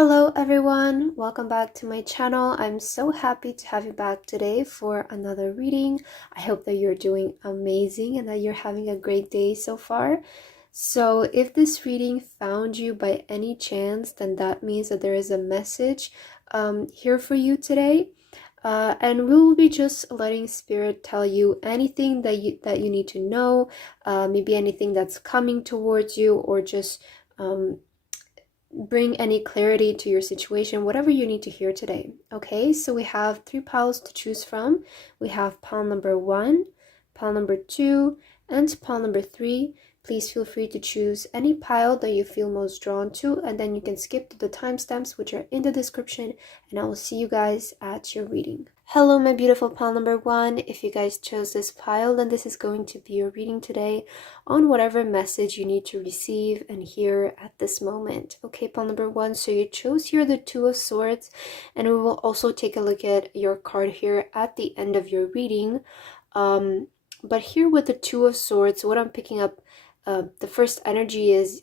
Hello everyone, welcome back to my channel. I'm so happy to have you back today for another reading. I hope that you're doing amazing and that you're having a great day so far. So if this reading found you by any chance, then that means that there is a message here for you today. And we will be just letting Spirit tell you anything that you need to know, maybe anything that's coming towards you, or just bring any clarity to your situation, whatever you need to hear today. Okay, so we have 3 piles to choose from. We have pile number 1, pile number 2, and pile number 3. Please feel free to choose any pile that you feel most drawn to, and then you can skip to the timestamps which are in the description, and I will see you guys at your reading. Hello my beautiful pile number 1. If you guys chose this pile, then this is going to be your reading today on whatever message you need to receive and hear at this moment. Okay, pile number 1, so you chose here the Two of Swords, and we will also take a look at your card here at the end of your reading. But here with the Two of Swords, what I'm picking up, the first energy is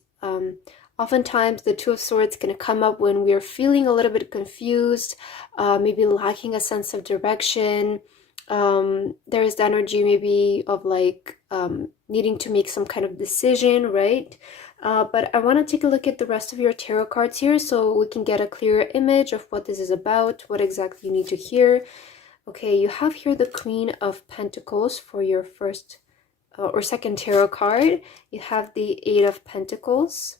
oftentimes the Two of Swords can come up when we are feeling a little bit confused, maybe lacking a sense of direction. There is the energy maybe of like needing to make some kind of decision, right? But I want to take a look at the rest of your tarot cards here so we can get a clearer image of what this is about, what exactly you need to hear. Okay, you have here the Queen of Pentacles for your first or second tarot card. You have the Eight of Pentacles.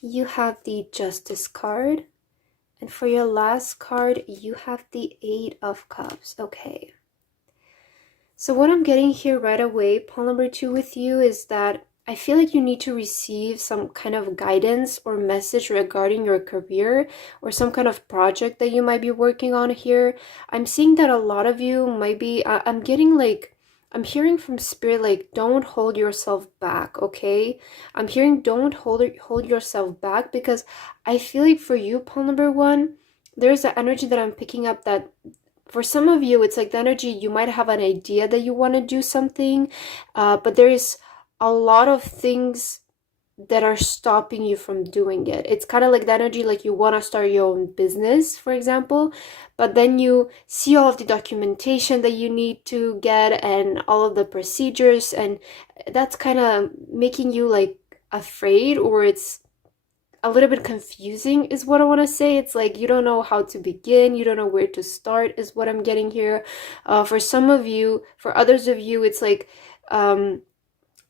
You have the Justice card. And for your last card, you have the Eight of Cups. Okay. So what I'm getting here right away, pile number 2 with you, is that I feel like you need to receive some kind of guidance or message regarding your career or some kind of project that you might be working on here. I'm seeing that a lot of you might be, I'm getting like, I'm hearing from Spirit like, don't hold yourself back, okay? I'm hearing don't hold yourself back, because I feel like for you, pile number 1, there's an energy that I'm picking up that for some of you, it's like the energy, you might have an idea that you want to do something, but there is a lot of things that are stopping you from doing it. It's kind of like the energy like you want to start your own business, for example, but then you see all of the documentation that you need to get and all of the procedures, and that's kind of making you like afraid, or it's a little bit confusing is what I want to say. It's like you don't know how to begin, you don't know where to start is what I'm getting here. For some of you, for others of you, it's like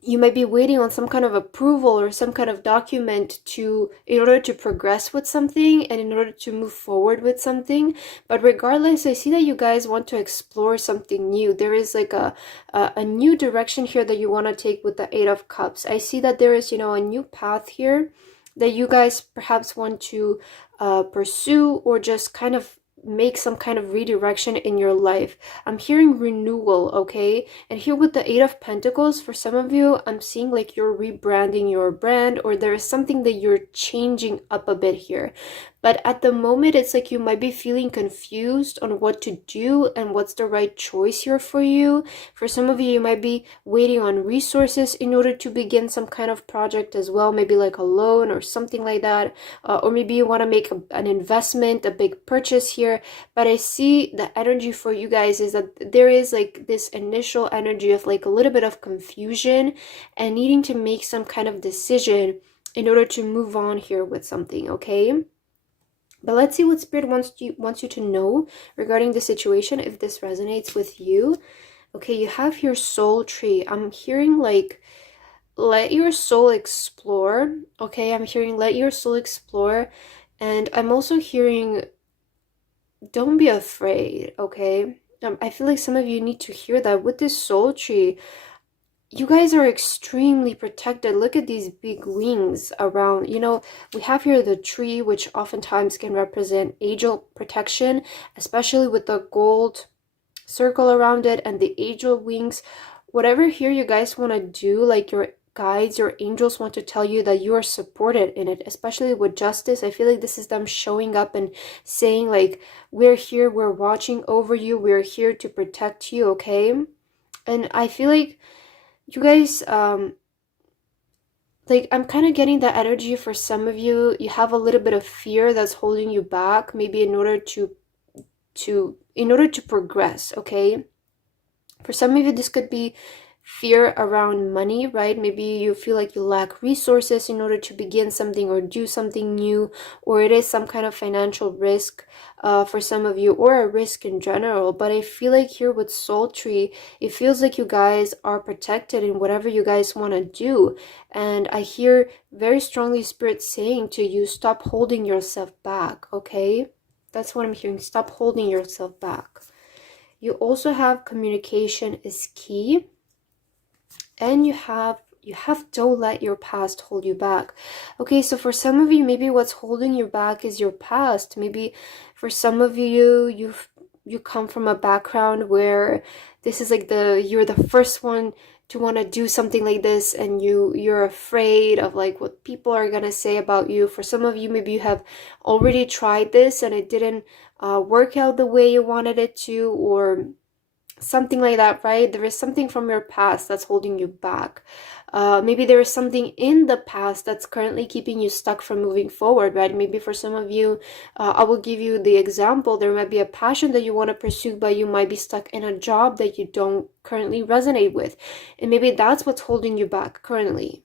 you might be waiting on some kind of approval or some kind of document in order to progress with something and in order to move forward with something. But regardless, I see that you guys want to explore something new. There is like a new direction here that you want to take with the Eight of Cups. I see that there is, a new path here that you guys perhaps want to pursue, or just kind of make some kind of redirection in your life. I'm hearing renewal, okay? And here with the Eight of Pentacles, for some of you, I'm seeing like you're rebranding your brand, or there is something that you're changing up a bit here. But at the moment, it's like you might be feeling confused on what to do and what's the right choice here for you. For some of you, you might be waiting on resources in order to begin some kind of project as well, maybe like a loan or something like that. Or maybe you want to make an investment, a big purchase here. But I see the energy for you guys is that there is like this initial energy of like a little bit of confusion and needing to make some kind of decision in order to move on here with something, okay? But let's see what Spirit wants you to know regarding the situation, if this resonates with you. Okay, you have your soul tree. I'm hearing like, let your soul explore. Okay, I'm hearing let your soul explore. And I'm also hearing, don't be afraid, okay? I feel like some of you need to hear that with this soul tree. You guys are extremely protected. Look at these big wings around. We have here the tree, which oftentimes can represent angel protection, especially with the gold circle around it and the angel wings. Whatever here you guys want to do, like your guides, your angels want to tell you that you are supported in it, especially with Justice. I feel like this is them showing up and saying like, we're here, we're watching over you, we're here to protect you, okay? And I feel like you guys, like I'm kind of getting that energy for some of you. You have a little bit of fear that's holding you back, maybe in order to progress, okay? For some of you, this could be fear around money, right? Maybe you feel like you lack resources in order to begin something or do something new, or it is some kind of financial risk for some of you, or a risk in general. But I feel like here with Soul Tree, it feels like you guys are protected in whatever you guys want to do. And I hear very strongly Spirit saying to you, stop holding yourself back, okay? That's what I'm hearing. Stop holding yourself back. You also have communication is key, and you have don't let your past hold you back. Okay, so for some of you, maybe what's holding you back is your past. Maybe for some of you, you come from a background where this is like you're the first one to want to do something like this, and you're afraid of like what people are gonna say about you. For some of you, maybe you have already tried this and it didn't work out the way you wanted it to, or something like that, right? There is something from your past that's holding you back. Maybe there is something in the past that's currently keeping you stuck from moving forward, right? Maybe for some of you, I will give you the example. There might be a passion that you want to pursue, but you might be stuck in a job that you don't currently resonate with. And maybe that's what's holding you back currently.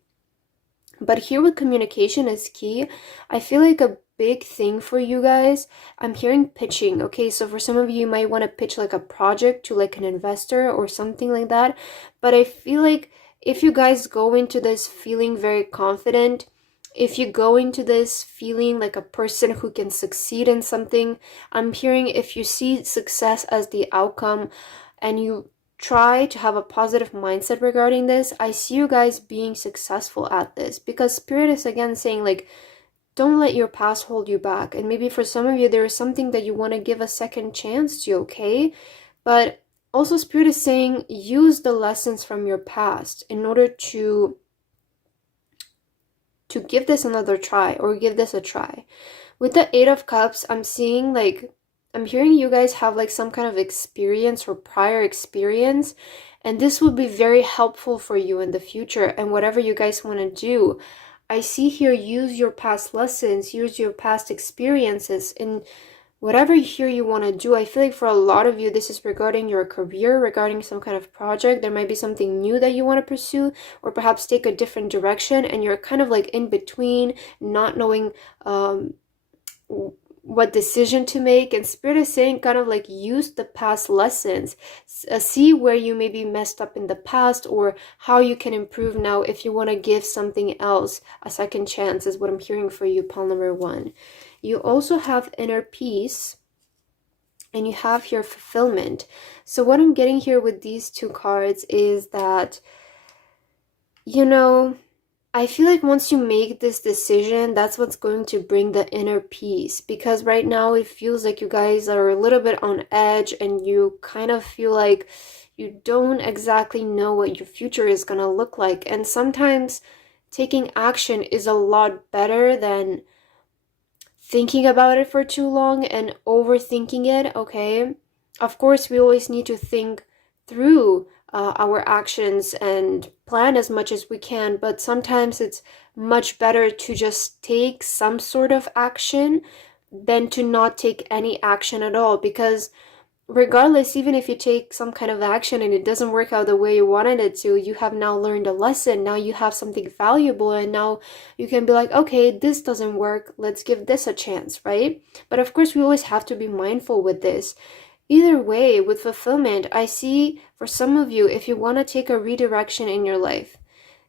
But here with communication is key. I feel like a big thing for you guys, I'm hearing pitching. Okay, so for some of you, you might want to pitch like a project to like an investor or something like that. But I feel like if you guys go into this feeling very confident, if you go into this feeling like a person who can succeed in something, I'm hearing if you see success as the outcome and you try to have a positive mindset regarding this, I see you guys being successful at this, because Spirit is again saying like, don't let your past hold you back. And maybe for some of you, there is something that you want to give a second chance to, okay? But also Spirit is saying use the lessons from your past in order to give this another try, or give this a try. With the Eight of Cups, I'm seeing like, I'm hearing you guys have like some kind of experience or prior experience, and this will be very helpful for you in the future and whatever you guys want to do. I see here, use your past lessons, use your past experiences in whatever here you want to do. I feel like for a lot of you, this is regarding your career, regarding some kind of project. There might be something new that you want to pursue, or perhaps take a different direction, and you're kind of like in between, not knowing what decision to make. And Spirit is saying kind of like use the past lessons, see where you maybe messed up in the past, or how you can improve now if you want to give something else a second chance, is what I'm hearing for you, pile number 1. You also have inner peace, and you have here fulfillment. So what I'm getting here with these two cards is that, you know, I feel like once you make this decision, that's what's going to bring the inner peace. Because right now it feels like you guys are a little bit on edge, and you kind of feel like you don't exactly know what your future is going to look like. And sometimes taking action is a lot better than thinking about it for too long and overthinking it, okay? Of course, we always need to think through our actions and plan as much as we can, but sometimes it's much better to just take some sort of action than to not take any action at all. Because regardless, even if you take some kind of action and it doesn't work out the way you wanted it to, you have now learned a lesson. Now you have something valuable, and now you can be like, okay, this doesn't work, let's give this a chance, right? But of course, we always have to be mindful with this. Either way, with fulfillment, I see for some of you, if you want to take a redirection in your life,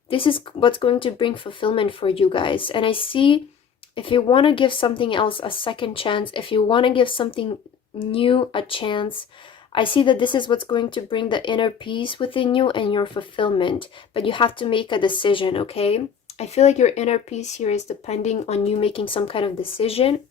this is what's going to bring fulfillment for you guys. And I see if you want to give something else a second chance, if you want to give something new a chance, I see that this is what's going to bring the inner peace within you and your fulfillment. But you have to make a decision, okay? I feel like your inner peace here is depending on you making some kind of decision.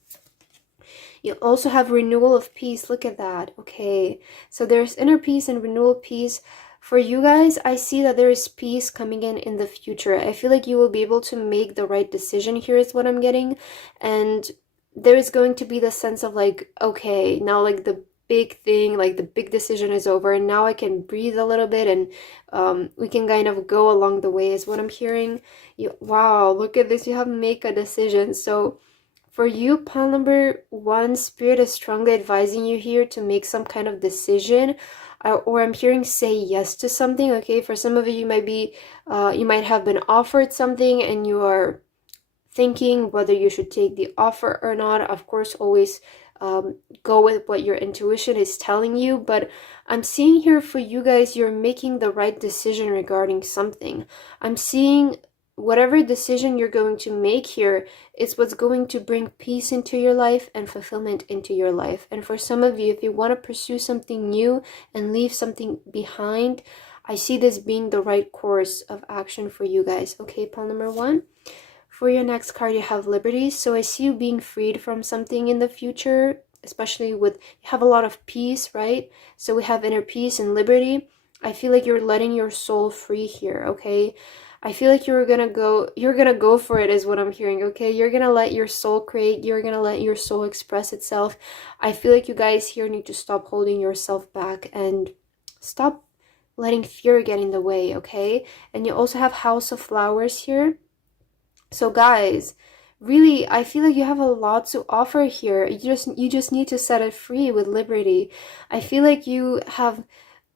You also have renewal of peace. Look at that. Okay, so there's inner peace and renewal peace. For you guys, I see that there is peace coming in the future. I feel like you will be able to make the right decision here, is what I'm getting. And there is going to be the sense of like, okay, now like the big thing, like the big decision is over, and now I can breathe a little bit, and we can kind of go along the way is what I'm hearing. Wow, look at this, you have make a decision. So for you, pile number one, Spirit is strongly advising you here to make some kind of decision, or I'm hearing say yes to something. Okay, for some of you, you might have been offered something and you are thinking whether you should take the offer or not. Of course, always go with what your intuition is telling you, but I'm seeing here for you guys, you're making the right decision regarding something. I'm seeing whatever decision you're going to make here, it's what's going to bring peace into your life and fulfillment into your life. And for some of you, if you want to pursue something new and leave something behind, I see this being the right course of action for you guys. Okay, pile number one. For your next card, you have Liberty. So I see you being freed from something in the future, especially with, you have a lot of peace, right? So we have inner peace and liberty. I feel like you're letting your soul free here, okay? I feel like you're gonna go for it is what I'm hearing, okay? You're gonna let your soul create, you're gonna let your soul express itself. I feel like you guys here need to stop holding yourself back and stop letting fear get in the way, okay? And you also have House of Flowers here. So guys, really, I feel like you have a lot to offer here. You just need to set it free with liberty. I feel like you have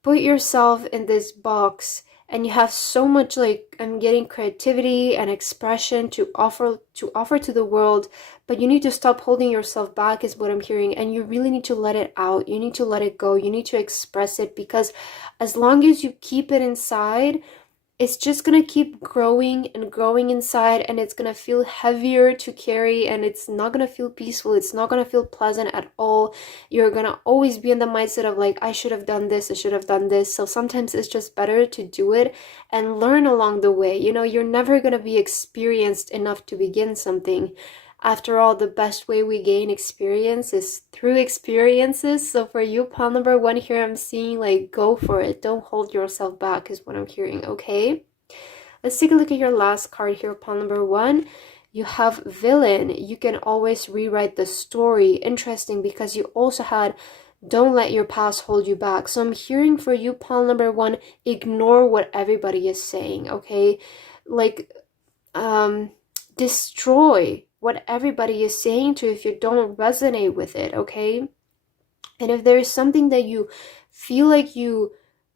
put yourself in this box and you have so much, like, I'm getting creativity and expression to offer to the world, but you need to stop holding yourself back is what I'm hearing, and you really need to let it out. You need to let it go. You need to express it, because as long as you keep it inside, it's just gonna keep growing and growing inside, and it's gonna feel heavier to carry, and it's not gonna feel peaceful. It's not gonna feel pleasant at all. You're gonna always be in the mindset of like, I should have done this, I should have done this. So sometimes it's just better to do it and learn along the way. You know, you're never gonna be experienced enough to begin something. After all, the best way we gain experience is through experiences. So for you, pile number one here, I'm seeing like, go for it. Don't hold yourself back is what I'm hearing, okay? Let's take a look at your last card here, pile number one. You have Villain. You can always rewrite the story. Interesting, because you also had don't let your past hold you back. So I'm hearing for you, pile number one, ignore what everybody is saying, okay? Like, destroy what everybody is saying to you if you don't resonate with it, okay? And if there is something that you feel like you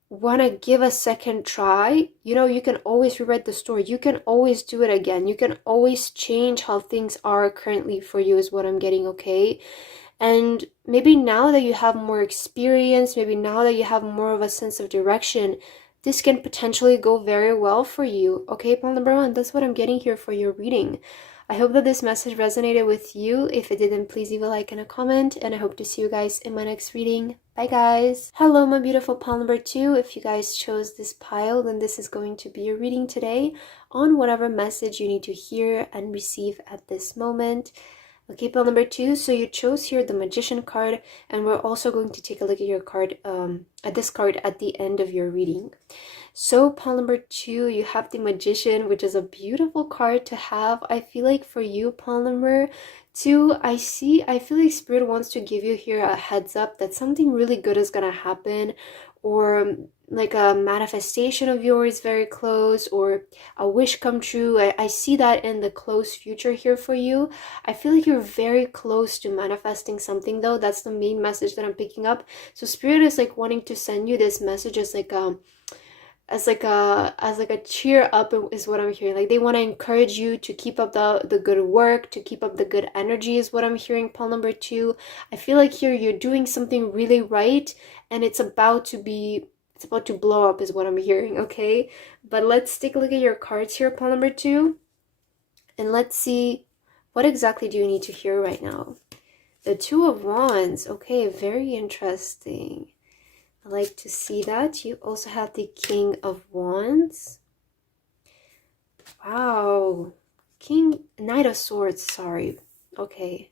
want to give a second try, you know, you can always rewrite the story. You can always do it again. You can always change how things are currently for you is what I'm getting, okay? And maybe now that you have more experience, maybe now that you have more of a sense of direction, this can potentially go very well for you. Okay, pile number one, that's what I'm getting here for your reading. I hope that this message resonated with you. If it didn't, please leave a like and a comment, and I hope to see you guys in my next reading. Bye guys. Hello my beautiful pile number two. If you guys chose this pile, then this is going to be your reading today on whatever message you need to hear and receive at this moment. Okay, pile number two, so you chose here the Magician card, and we're also going to take a look at your card, at this card at the end of your reading. So pile number two, you have the Magician, which is a beautiful card to have. I feel like for you, pile number two, I feel like Spirit wants to give you here a heads up that something really good is gonna happen, or like a manifestation of yours very close, or a wish come true. I see that in the close future here for you. I feel like you're very close to manifesting something though. That's the main message that I'm picking up. So Spirit is like wanting to send you this message as like a cheer up is what I'm hearing. Like they want to encourage you to keep up the good work, to keep up the good energy is what I'm hearing, pile number two. I feel like here you're doing something really right, and it's about to blow up is what I'm hearing, okay? But let's take a look at your cards here, pile number two, and let's see what exactly do you need to hear right now. The Two of Wands, okay, very interesting. I like to see that. You also have the King of Wands. Wow. Knight of Swords, sorry. Okay.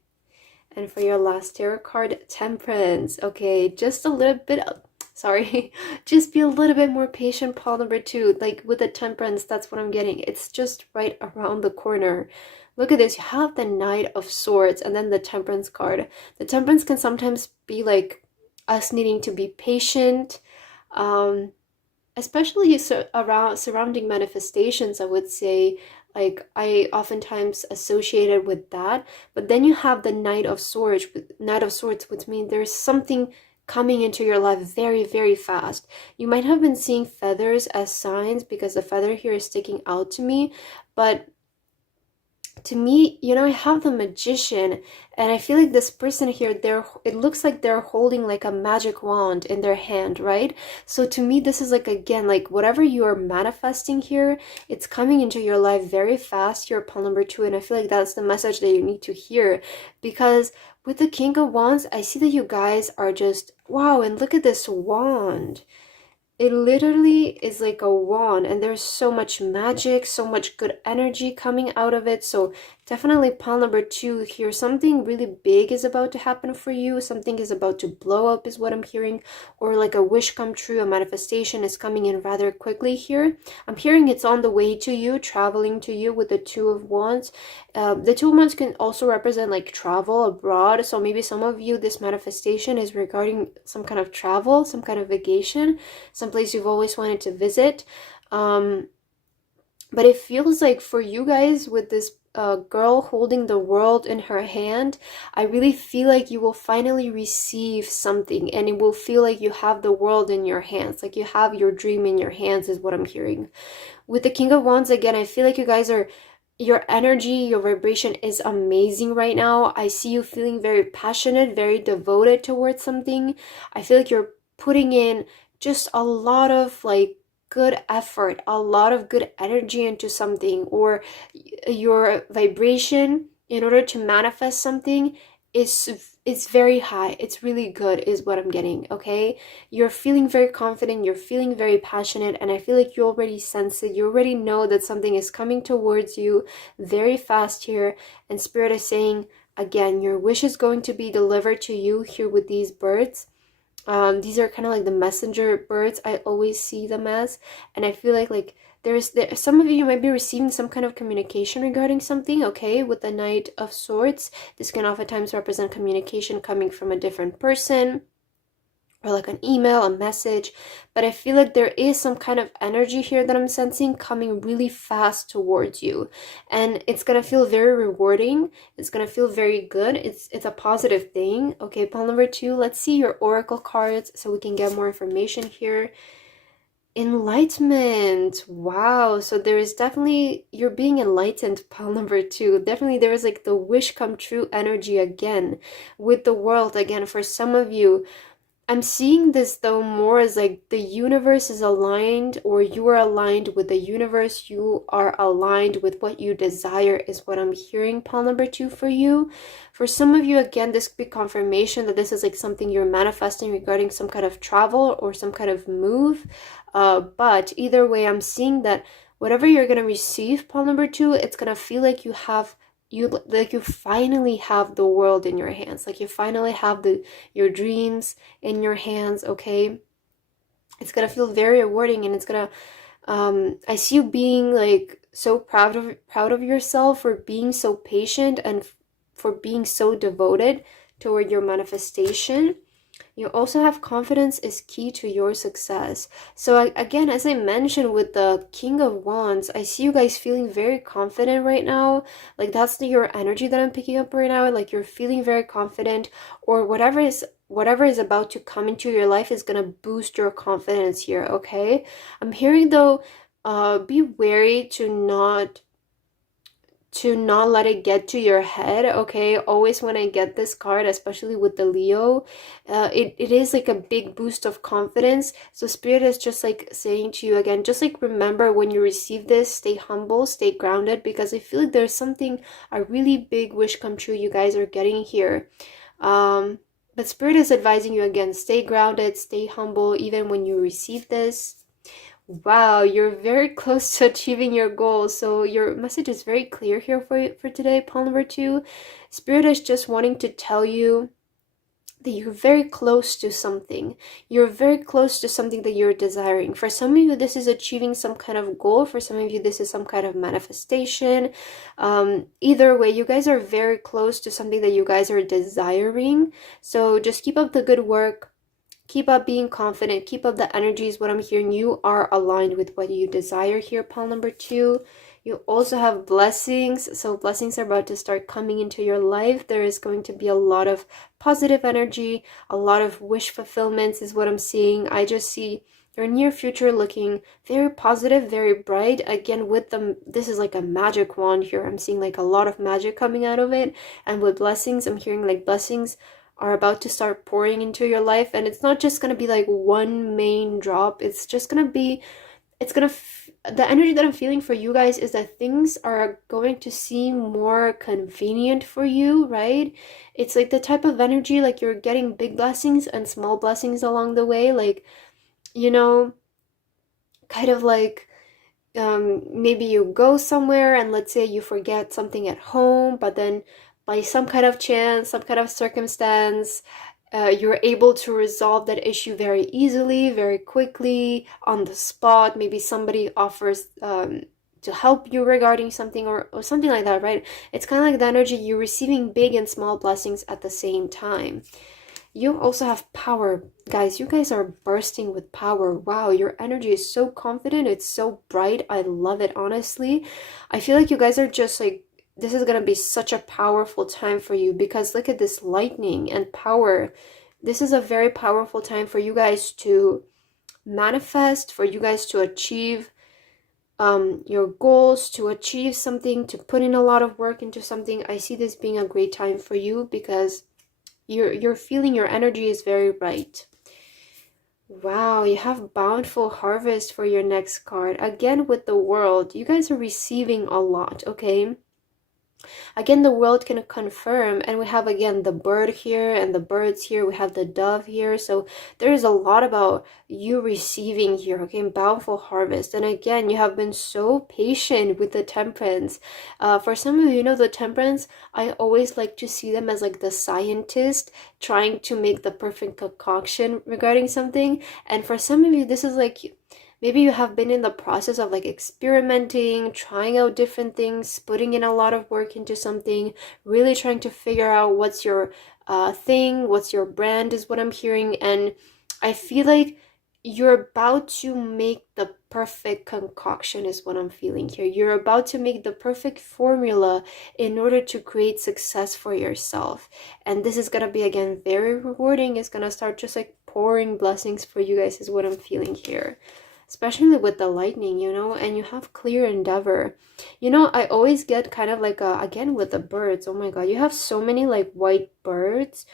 And for your last tarot card, Temperance. Okay, just a little bit of, sorry. Just be a little bit more patient, pile number two. Like with the Temperance, that's what I'm getting. It's just right around the corner. Look at this. You have the Knight of Swords and then the Temperance card. The Temperance can sometimes be like us needing to be patient, especially around surrounding manifestations, I would say. Like, I oftentimes associated with that. But then you have the Knight of Swords, which means there's something coming into your life very, very fast. You might have been seeing feathers as signs, because the feather here is sticking out to me. But to me, I have the Magician, and I feel like this person here, it looks like they're holding like a magic wand in their hand, right? So to me, this is like, again, like whatever you are manifesting here, it's coming into your life very fast here, pile number 2, and I feel like that's the message that you need to hear. Because with the King of Wands, I see that you guys are just, wow, and look at this wand. It literally is like a wand, and there's so much magic, so much good energy coming out of it. So definitely pile number 2 here. Something really big is about to happen for you. Something is about to blow up is what I'm hearing. Or like a wish come true, a manifestation is coming in rather quickly here. I'm hearing it's on the way to you, traveling to you with the 2 of Wands. The 2 of Wands can also represent like travel abroad. So maybe some of you, this manifestation is regarding some kind of travel, some kind of vacation, some place you've always wanted to visit. But it feels like for you guys, with this girl holding the world in her hand, I really feel like you will finally receive something, and it will feel like you have the world in your hands, like you have your dream in your hands, is what I'm hearing. With the King of Wands, again, I feel like you guys are, your energy, your vibration is amazing right now. I see you feeling very passionate, very devoted towards something. I feel like you're putting in just a lot of like good effort, a lot of good energy into something, or your vibration in order to manifest something is very high. It's really good is what I'm getting, okay? You're feeling very confident, you're feeling very passionate, and I feel like you already sense it. You already know that something is coming towards you very fast here, and Spirit is saying, again, your wish is going to be delivered to you here with these birds. These are kind of like the messenger birds, I always see them as, and I feel like there's some of you might be receiving some kind of communication regarding something, okay? With the Knight of Swords, this can oftentimes represent communication coming from a different person, or like an email, a message. But I feel like there is some kind of energy here that I'm sensing coming really fast towards you, and it's gonna feel very rewarding. It's gonna feel very good. It's a positive thing. Okay, pile number 2, let's see your oracle cards so we can get more information here. Enlightenment. Wow, so there is definitely, you're being enlightened, pile number 2. Definitely there is like the wish come true energy again with the world. Again, for some of you, I'm seeing this though more as like the universe is aligned, or you are aligned with the universe. You are aligned with what you desire is what I'm hearing, pile number 2 for you. For some of you, again, this could be confirmation that this is like something you're manifesting regarding some kind of travel or some kind of move. But either way, I'm seeing that whatever you're going to receive, pile number 2, it's going to feel like you finally have the world in your hands, like you finally have your dreams in your hands, okay? It's gonna feel very rewarding, and it's gonna I see you being like so proud of yourself for being so patient and for being so devoted toward your manifestation. You also have confidence is key to your success. So again, as I mentioned with the King of Wands, I see you guys feeling very confident right now. Like that's your energy that I'm picking up right now. Like you're feeling very confident, or whatever is about to come into your life is gonna boost your confidence here, okay? I'm hearing though, be wary to not let it get to your head, okay? Always when I get this card, especially with the Leo, it is like a big boost of confidence. So Spirit is just like saying to you again, just like remember when you receive this, stay humble, stay grounded, because I feel like there's something, a really big wish come true you guys are getting here. But Spirit is advising you again, stay grounded, stay humble, even when you receive this. Wow, you're very close to achieving your goal. So your message is very clear here for today, pile number 2. Spirit is just wanting to tell you that you're very close to something. You're very close to something that you're desiring. For some of you, this is achieving some kind of goal. For some of you, this is some kind of manifestation. Either way, you guys are very close to something that you guys are desiring. So just keep up the good work. Keep up being confident. Keep up the energy is what I'm hearing. You are aligned with what you desire here, pile number 2. You also have blessings. So blessings are about to start coming into your life. There is going to be a lot of positive energy, a lot of wish fulfillments is what I'm seeing. I just see your near future looking very positive, very bright. Again, with them, this is like a magic wand here. I'm seeing like a lot of magic coming out of it. And with blessings, I'm hearing like blessings are about to start pouring into your life. And it's not just going to be like one main drop. It's just going to be, the energy that I'm feeling for you guys is that things are going to seem more convenient for you, right? It's like the type of energy like you're getting big blessings and small blessings along the way. Like, you know, kind of like maybe you go somewhere and let's say you forget something at home, but then by some kind of chance, some kind of circumstance, you're able to resolve that issue very easily, very quickly, on the spot. Maybe somebody offers to help you regarding something or something like that, right? It's kind of like the energy you're receiving big and small blessings at the same time. You also have power, guys. You guys are bursting with power. Wow, your energy is so confident. It's so bright. I love it, honestly. I feel like you guys are just like, this is gonna be such a powerful time for you because look at this lightning and power. This is a very powerful time for you guys to manifest, for you guys to achieve your goals, to achieve something, to put in a lot of work into something. I see this being a great time for you because you're feeling your energy is very right. Wow, you have bountiful harvest for your next card. Again, with the world, you guys are receiving a lot, okay? Again, the world can confirm, and we have again the bird here and the birds here. We have the dove here. So there is a lot about you receiving here, okay? Bountiful harvest. And again, you have been so patient with the temperance. For some of you know the temperance, I always like to see them as like the scientist trying to make the perfect concoction regarding something. And for some of you, this is like, maybe you have been in the process of like experimenting, trying out different things, putting in a lot of work into something, really trying to figure out what's your thing, what's your brand is what I'm hearing. And I feel like you're about to make the perfect concoction is what I'm feeling here. You're about to make the perfect formula in order to create success for yourself. And this is going to be, again, very rewarding. It's going to start just like pouring blessings for you guys is what I'm feeling here. Especially with the lightning, you know, and you have clear endeavor. You know, I always get kind of like, again, with the birds, oh my God, you have so many like white birds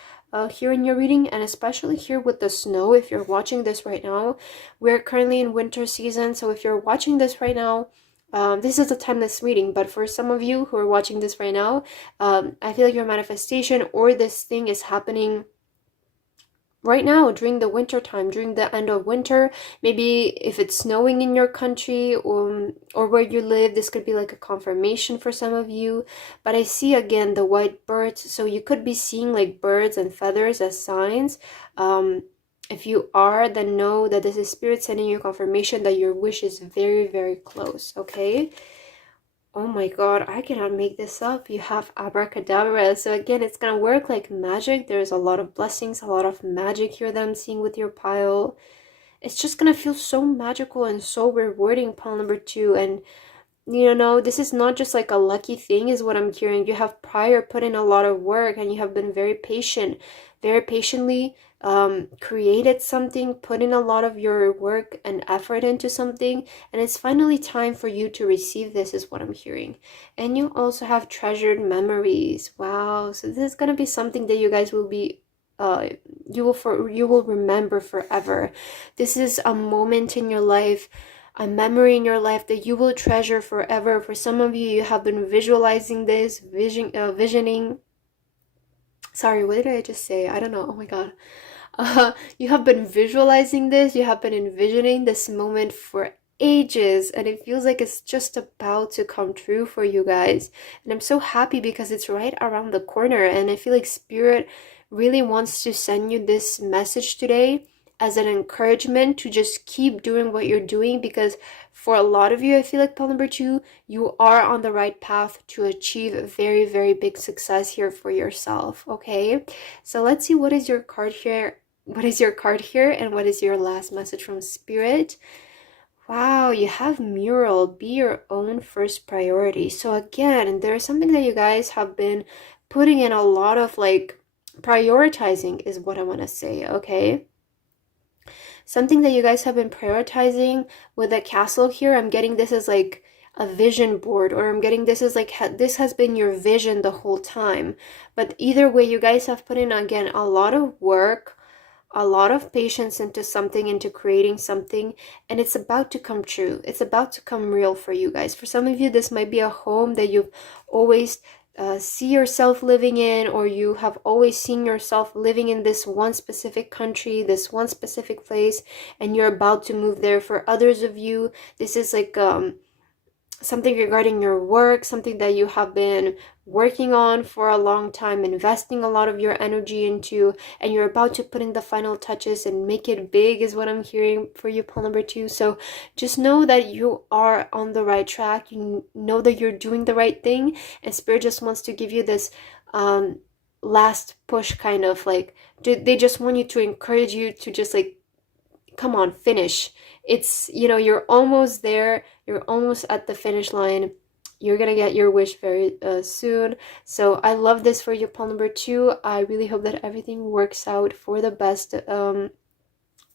here in your reading, and especially here with the snow. If you're watching this right now, we're currently in winter season, so if you're watching this right now, this is a timeless reading, but for some of you who are watching this right now, I feel like your manifestation or this thing is happening right now during the winter time, during the end of winter. Maybe if it's snowing in your country or where you live, this could be like a confirmation for some of you. But I see again the white birds, so you could be seeing like birds and feathers as signs. If you are, then know that this is spirit sending you confirmation that your wish is very, very close, okay? Oh my God, I cannot make this up. You have abracadabra. So again, it's going to work like magic. There's a lot of blessings, a lot of magic here that I'm seeing with your pile. It's just going to feel so magical and so rewarding, pile number 2. And, you know, this is not just like a lucky thing is what I'm hearing. You have prior put in a lot of work and you have been very patient, very patiently created something, put in a lot of your work and effort into something, and it's finally time for you to receive this is what I'm hearing. And you also have treasured memories. Wow, so this is going to be something that you guys will be you will remember forever. This is a moment in your life, a memory in your life that you will treasure forever. For some of you, you have been visualizing this, visioning. Sorry, what did I just say? I don't know. Oh my God. You have been visualizing this, you have been envisioning this moment for ages, and it feels like it's just about to come true for you guys. And I'm so happy because it's right around the corner, and I feel like Spirit really wants to send you this message today as an encouragement to just keep doing what you're doing, because for a lot of you, I feel like pile number 2, you are on the right path to achieve a very, very big success here for yourself, okay? So let's see what is your card here what is your card here and what is your last message from Spirit? Wow, you have mural. Be your own first priority. So again, there's something that you guys have been putting in a lot of like prioritizing is what I want to say, okay? Something that you guys have been prioritizing with the castle here. I'm getting this as like a vision board, or I'm getting this as like this has been your vision the whole time. But either way, you guys have put in again a lot of work, a lot of patience into something, into creating something, and it's about to come true. It's about to come real for you guys. For some of you, this might be a home that you've always see yourself living in, or you have always seen yourself living in this one specific country, this one specific place, and you're about to move there. For others of you, this is like something regarding your work, something that you have been working on for a long time, investing a lot of your energy into, and you're about to put in the final touches and make it big is what I'm hearing for you, pole number 2. So just know that you are on the right track. You know that you're doing the right thing, and Spirit just wants to give you this last push, kind of like they just want you to encourage you to just like, come on, finish. It's, you know, you're almost there. You're almost at the finish line. You're gonna get your wish very soon. So I love this for you, pole number 2. I really hope that everything works out for the best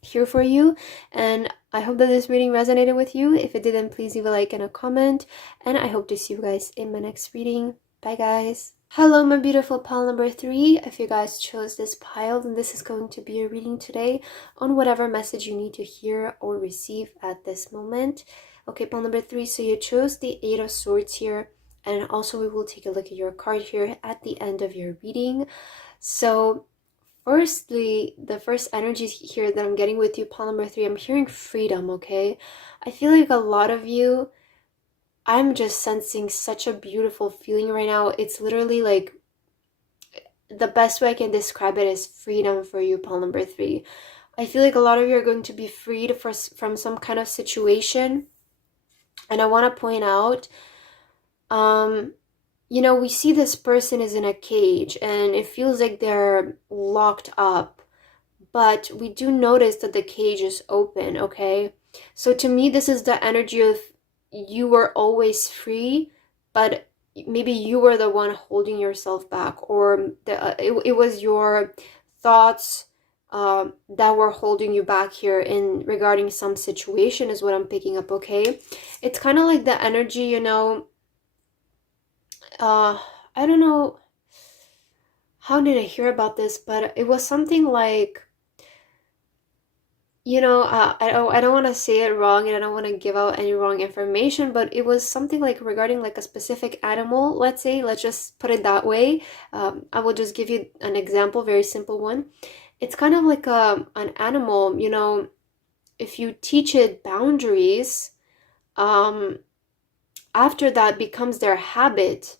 here for you, and I hope that this reading resonated with you. If it didn't, please leave a like and a comment, and I hope to see you guys in my next reading. Bye guys. Hello my beautiful pile number 3. If you guys chose this pile, then this is going to be a reading today on whatever message you need to hear or receive at this moment. Okay, pile number 3, so you chose the 8 of Swords here, and also we will take a look at your card here at the end of your reading. So firstly, the first energy here that I'm getting with you, pile number 3, I'm hearing freedom, okay? I feel like a lot of you, I'm just sensing such a beautiful feeling right now. It's literally like, the best way I can describe it is freedom for you, pile number 3. I feel like a lot of you are going to be freed from some kind of situation. And I want to point out, you know, we see this person is in a cage and it feels like they're locked up. But we do notice that the cage is open, okay? So to me, this is the energy of you were always free, but maybe you were the one holding yourself back, or it was your thoughts that were holding you back here in regarding some situation is what I'm picking up, okay? It's kind of like the energy, you know, I don't know how did I hear about this, but it was something like, you know, I don't want to say it wrong, and I don't want to give out any wrong information, but it was something like regarding like a specific animal, let's say, let's just put it that way. I will just give you an example, very simple one. It's kind of like an animal, you know, if you teach it boundaries, after that becomes their habit.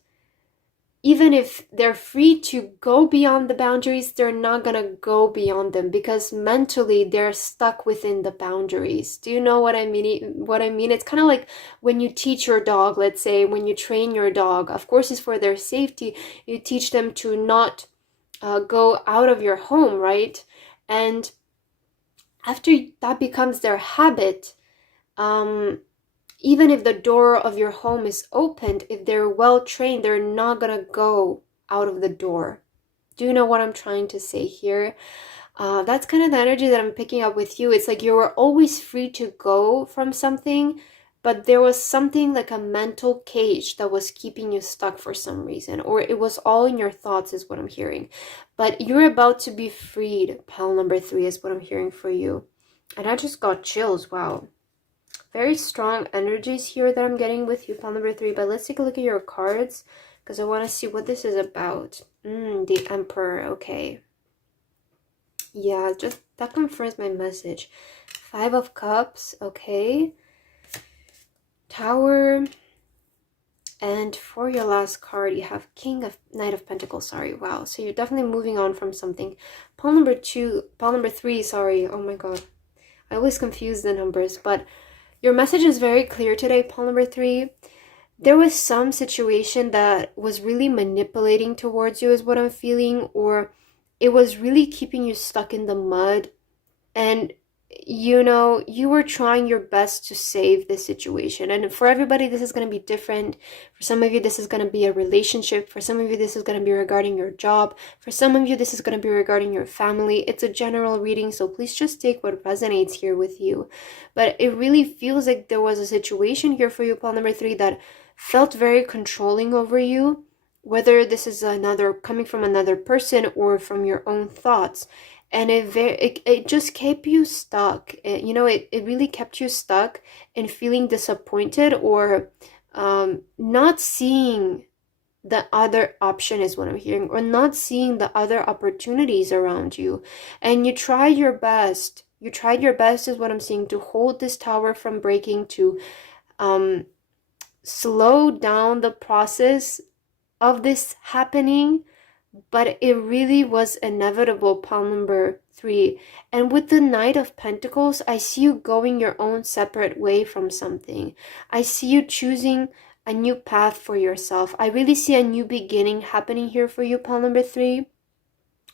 Even if they're free to go beyond the boundaries, they're not gonna go beyond them because mentally they're stuck within the boundaries. Do you know what I mean? It's kind of like when you teach your dog, let's say, when you train your dog, of course it's for their safety. You teach them to not go out of your home, right? And after that becomes their habit, even if the door of your home is opened, if they're well trained, they're not gonna go out of the door. Do you know what I'm trying to say here? That's kind of the energy that I'm picking up with you. It's like you were always free to go from something, but there was something like a mental cage that was keeping you stuck for some reason, or it was all in your thoughts is what I'm hearing. But you're about to be freed, pile number 3 is what I'm hearing for you. And I just got chills, wow. Very strong energies here that I'm getting with you, pile number 3. But let's take a look at your cards because I want to see what this is about. The Emperor, okay. Yeah, just that confirms my message. 5 of Cups, okay. Tower. And for your last card, you have Knight of Pentacles, sorry. Wow, so you're definitely moving on from something. Pile number 3, sorry. Oh my god. I always confuse the numbers, but your message is very clear today, pile number 3. There was some situation that was really manipulating towards you is what I'm feeling, or it was really keeping you stuck in the mud, and you were trying your best to save this situation. And for everybody, this is going to be different. For some of you, this is going to be a relationship. For some of you, this is going to be regarding your job. For some of you, this is going to be regarding your family. It's a general reading, so please just take what resonates here with you. But it really feels like there was a situation here for you, pile number 3, that felt very controlling over you, whether this is another coming from another person or from your own thoughts. And it just kept you stuck. It really kept you stuck and feeling disappointed, or not seeing the other option is what I'm hearing, or not seeing the other opportunities around you. And you tried your best is what I'm seeing, to hold this tower from breaking, to slow down the process of this happening, but it really was inevitable, pile number 3. And with the Knight of Pentacles, I see you going your own separate way from something. I see you choosing a new path for yourself. I really see a new beginning happening here for you, pile number 3.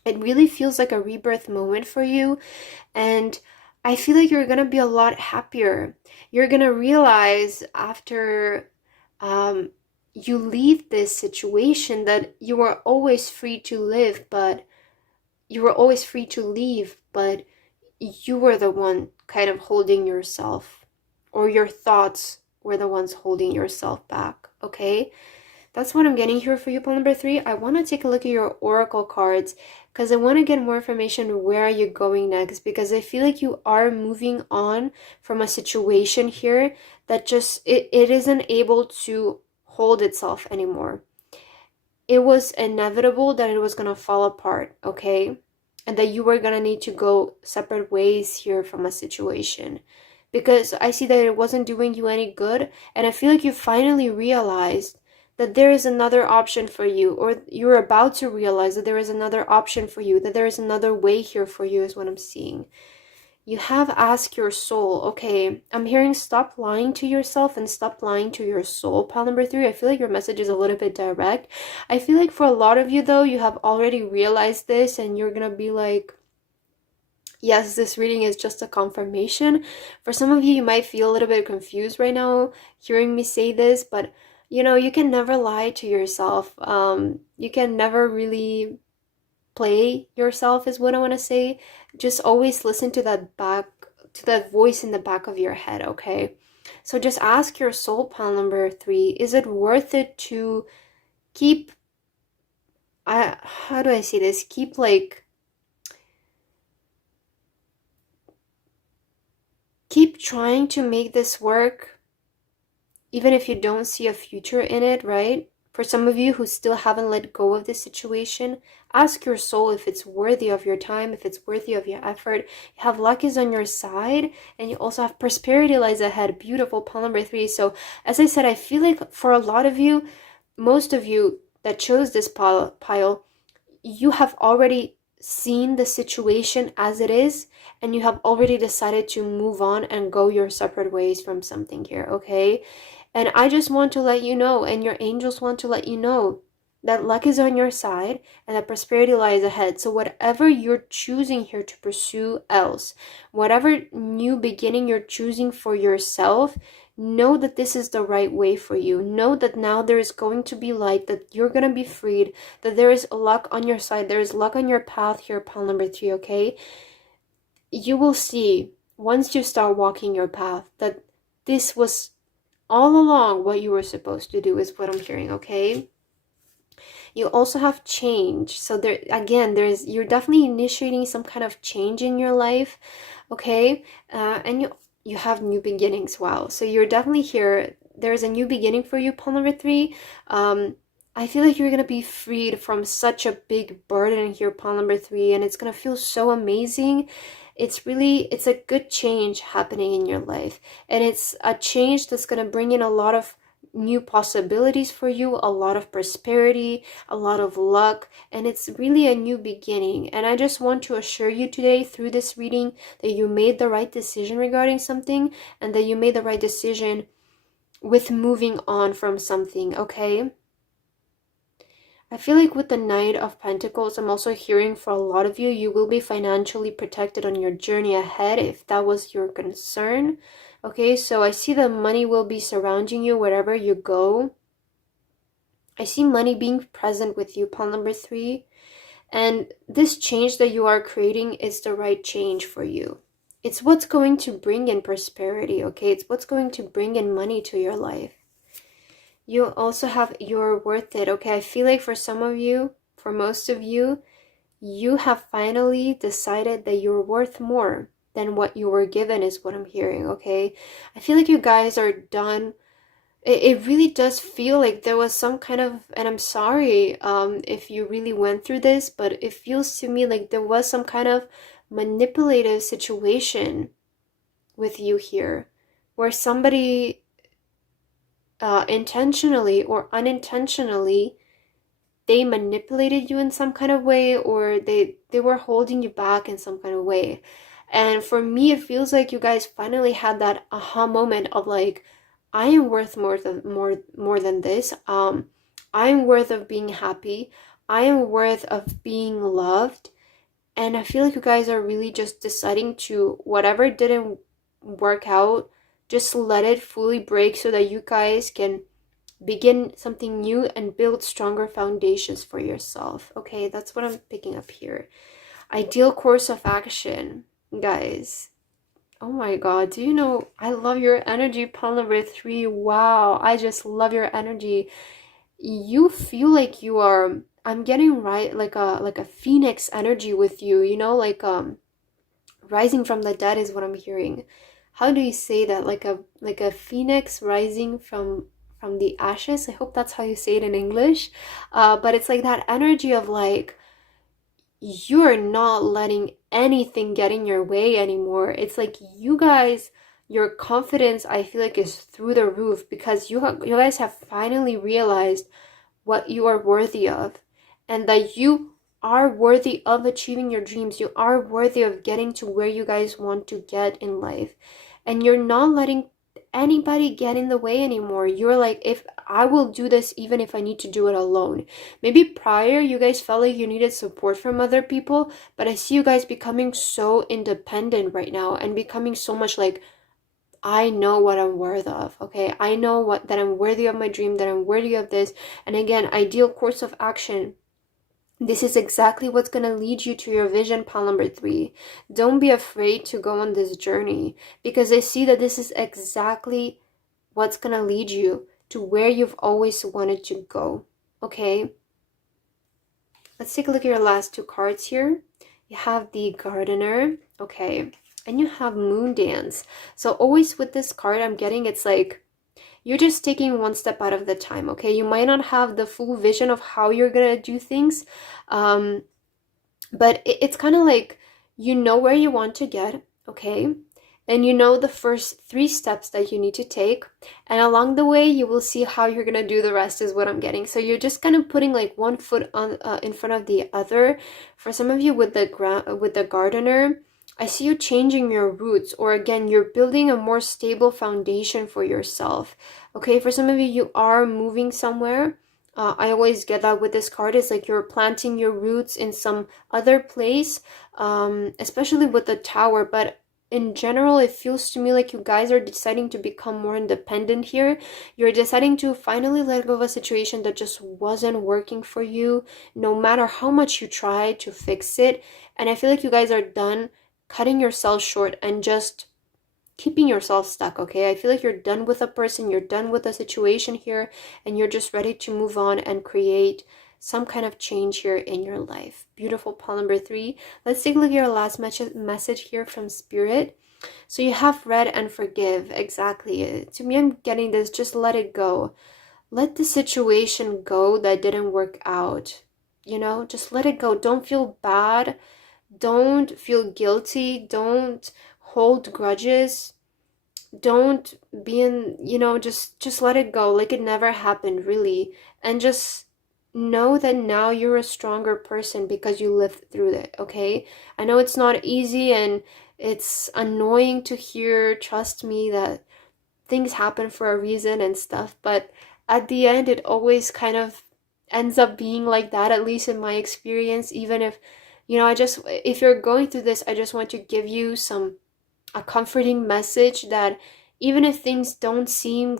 It really feels like a rebirth moment for you, and I feel like you're gonna be a lot happier. You're gonna realize after you leave this situation that you were always free to live, but you were always free to leave, but you were the one kind of holding yourself, or your thoughts were the ones holding yourself back. Okay, that's what I'm getting here for you, pile number 3. I want to take a look at your oracle cards, because I want to get more information. Where are you going next? Because I feel like you are moving on from a situation here that just it isn't able to hold itself anymore. It was inevitable that it was going to fall apart, okay? And that you were going to need to go separate ways here from a situation, because I see that it wasn't doing you any good. And I feel like you finally realized that there is another option for you, or you're about to realize that there is another option for you, that there is another way here for you, is what I'm seeing. You have asked your soul. Okay, I'm hearing stop lying to yourself and stop lying to your soul, pile number 3. I feel like your message is a little bit direct. I feel like for a lot of you, though, you have already realized this, and you're gonna be like, yes, this reading is just a confirmation. For some of you, you might feel a little bit confused right now hearing me say this, but you can never lie to yourself. You can never really play yourself, is what I want to say. Just always listen to that voice in the back of your head, okay? So just ask your soul, pile number 3, is it worth it to keep, how do I say this? Keep trying to make this work, even if you don't see a future in it, right? For some of you who still haven't let go of this situation, ask your soul if it's worthy of your time, if it's worthy of your effort. You have luck is on your side, and you also have prosperity lies ahead. Beautiful, pile number 3. So as I said, I feel like for a lot of you, most of you that chose this pile, you have already seen the situation as it is, and you have already decided to move on and go your separate ways from something here, okay? And I just want to let you know, and your angels want to let you know, that luck is on your side and that prosperity lies ahead. So whatever you're choosing here to pursue else, whatever new beginning you're choosing for yourself, know that this is the right way for you. Know that now there is going to be light, that you're going to be freed, that there is luck on your side, there is luck on your path here, pile number 3, okay? You will see, once you start walking your path, that this was all along what you were supposed to do, is what I'm hearing, okay? You also have change. So there again, you're definitely initiating some kind of change in your life, okay? And you have new beginnings. Wow. So you're definitely here. There's a new beginning for you, pile number 3. I feel like you're gonna be freed from such a big burden here, pile number 3, and it's gonna feel so amazing. It's a good change happening in your life, and it's a change that's gonna bring in a lot of new possibilities for you, a lot of prosperity, a lot of luck, and it's really a new beginning. And I just want to assure you today through this reading that you made the right decision regarding something, and that you made the right decision with moving on from something, okay? I feel like with the Knight of Pentacles, I'm also hearing for a lot of you, you will be financially protected on your journey ahead if that was your concern. Okay, so I see the money will be surrounding you wherever you go. I see money being present with you, pile number 3. And this change that you are creating is the right change for you. It's what's going to bring in prosperity, okay? It's what's going to bring in money to your life. You also have you're worth it, okay? I feel like for some of you, for most of you, you have finally decided that you're worth more than what you were given is what I'm hearing, okay? I feel like you guys are done. It really does feel like there was some kind of, and I'm sorry if you really went through this, but it feels to me like there was some kind of manipulative situation with you here, where somebody intentionally or unintentionally, they manipulated you in some kind of way, or they were holding you back in some kind of way. And for me, it feels like you guys finally had that aha moment of like, I am worth more than this. I am worth of being happy. I am worth of being loved. And I feel like you guys are really just deciding to, whatever didn't work out, just let it fully break so that you guys can begin something new and build stronger foundations for yourself. Okay, that's what I'm picking up here. Ideal course of action, guys. Oh my god, do you know, I love your energy, pile number 3. Wow, I just love your energy. You feel like you are, I'm getting right, like a phoenix energy with you, you know, like rising from the dead is what I'm hearing. How do you say that? Like a phoenix rising from the ashes. I hope that's how you say it in English. But it's like that energy of like, you're not letting anything get in your way anymore. It's like you guys, your confidence, I feel like, is through the roof because you guys have finally realized what you are worthy of, and that you are worthy of achieving your dreams. You are worthy of getting to where you guys want to get in life, and you're not letting anybody get in the way anymore. You're like, if I will do this even if I need to do it alone. Maybe prior you guys felt like you needed support from other people, but I see you guys becoming so independent right now and becoming so much like, I know what I'm worth of, okay? I know that I'm worthy of my dream, that I'm worthy of this. And again, ideal course of action. This is exactly what's going to lead you to your vision, pile number 3. Don't be afraid to go on this journey because I see that this is exactly what's going to lead you to where you've always wanted to go, okay? Let's take a look at your last 2 cards here. You have the Gardener, okay, and you have Moon Dance. So always with this card, I'm getting it's like you're just taking one step out of the time, okay? You might not have the full vision of how you're gonna do things, but it's kind of like you know where you want to get, okay? And you know the first 3 steps that you need to take, and along the way you will see how you're gonna do the rest is what I'm getting. So you're just kind of putting like one foot on in front of the other. For some of you with the Gardener, I see you changing your roots, or again, you're building a more stable foundation for yourself. Okay, for some of you, you are moving somewhere. I always get that with this card. It's like you're planting your roots in some other place, especially with the Tower. But in general, it feels to me like you guys are deciding to become more independent here. You're deciding to finally let go of a situation that just wasn't working for you, no matter how much you try to fix it. And I feel like you guys are done cutting yourself short and just keeping yourself stuck, okay? I feel like you're done with a person, you're done with a situation here, and you're just ready to move on and create some kind of change here in your life. Beautiful, pile number 3. Let's take a look at your last message here from Spirit. So you have read and forgive. Exactly. To me, I'm getting this. Just let it go. Let the situation go that didn't work out. You know, just let it go. Don't feel bad. Don't feel guilty. Don't hold grudges. Don't be in, you know, just let it go like it never happened, really. And just know that now you're a stronger person because you lived through it, okay? I know it's not easy and it's annoying to hear, trust me, that things happen for a reason and stuff, but at the end it always kind of ends up being like that, at least in my experience. Even if, if you're going through this, I just want to give you a comforting message that even if things don't seem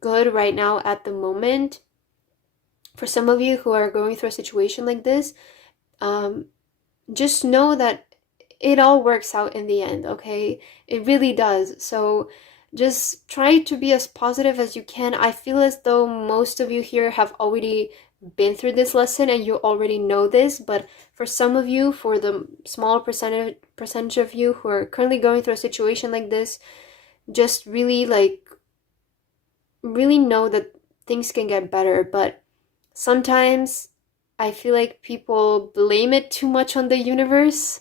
good right now at the moment, for some of you who are going through a situation like this, just know that it all works out in the end, okay? It really does. So just try to be as positive as you can. I feel as though most of you here have already been through this lesson and you already know this, but for some of you, for the small percentage of you who are currently going through a situation like this, just really know that things can get better. But sometimes I feel like people blame it too much on the universe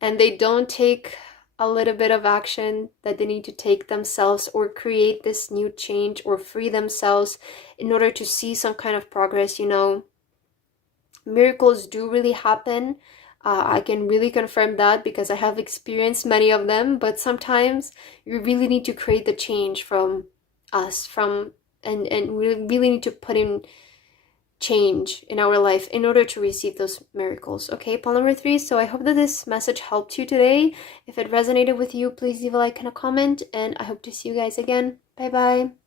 and they don't take a little bit of action that they need to take themselves, or create this new change, or free themselves in order to see some kind of progress. Miracles do really happen. I can really confirm that because I have experienced many of them, but sometimes you really need to create the change from us, and we really need to put in change in our life in order to receive those miracles. Okay, pile number 3. So I hope that this message helped you today. If it resonated with you, please leave a like and a comment, and I hope to see you guys again. Bye bye.